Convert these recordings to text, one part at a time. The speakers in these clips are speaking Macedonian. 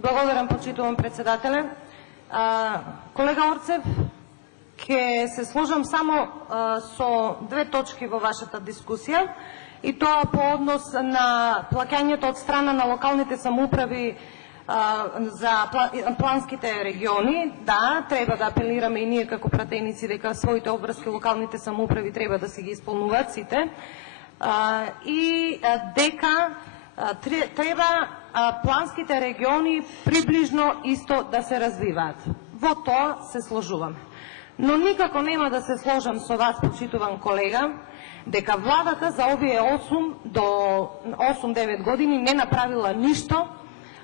Благодарам, почитувам председателе. Колега Орцев, ќе се сложам само со две точки во вашата дискусија, и тоа по однос на плаќањето од страна на локалните самоуправи за планските региони. Да, треба да апелираме и ние како пратеници дека своите обврски локалните самоуправи треба да се ги исполнуваат сите, и дека треба планските региони приближно исто да се развиваат. Во тоа се сложуваме. Но никако нема да се сложам со вас, почитуван колега, дека владата за овие 8 до 8-9 години не направила ништо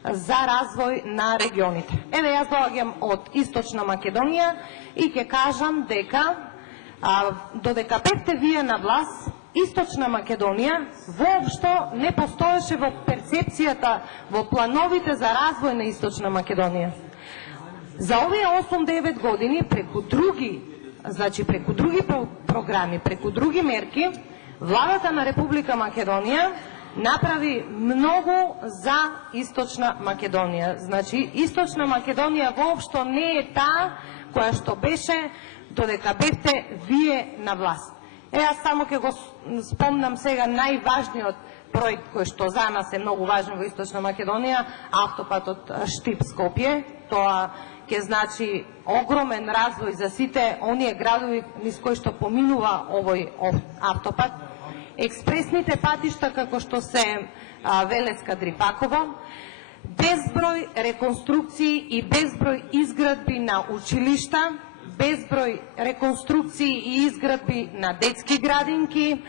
за развој на регионите. Еве, јас доаѓам од Источна Македонија и ќе кажам дека додека бевте вие на власт, Источна Македонија воопшто не постоеше во перцепцијата, во плановите за развој на Источна Македонија. За овие 8-9 години преку други програми, преку други мерки, владата на Република Македонија направи многу за Источна Македонија. Значи, Источна Македонија воопшто не е таа која што беше додека бевте вие на власт. Аз само ќе го спомнам сега најважниот проект кој што за нас е многу важен во Источна Македонија, автопатот Штип-Скопје. Тоа ќе значи огромен развој за сите оние градови низ кои што поминува овој автопат. Експресните патишта како што се Велецка-Дрипаково, безброј реконструкции и безброј изградби на училишта, безброј реконструкции и изградби на детски градинки,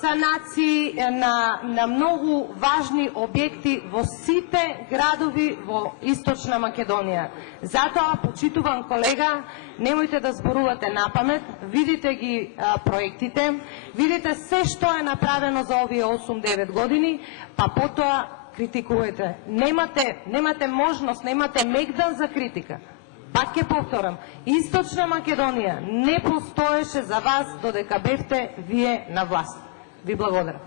санации на многу важни објекти во сите градови во Источна Македонија. Затоа, почитуван колега, немојте да зборувате напамет, видите ги проектите, видите се што е направено за овие 8-9 години, па потоа критикувате. Немате можност, немате мегдан за критика. Пак ќе повторам, Источна Македонија не постоеше за вас додека бевте вие на власт. Ви благодарам.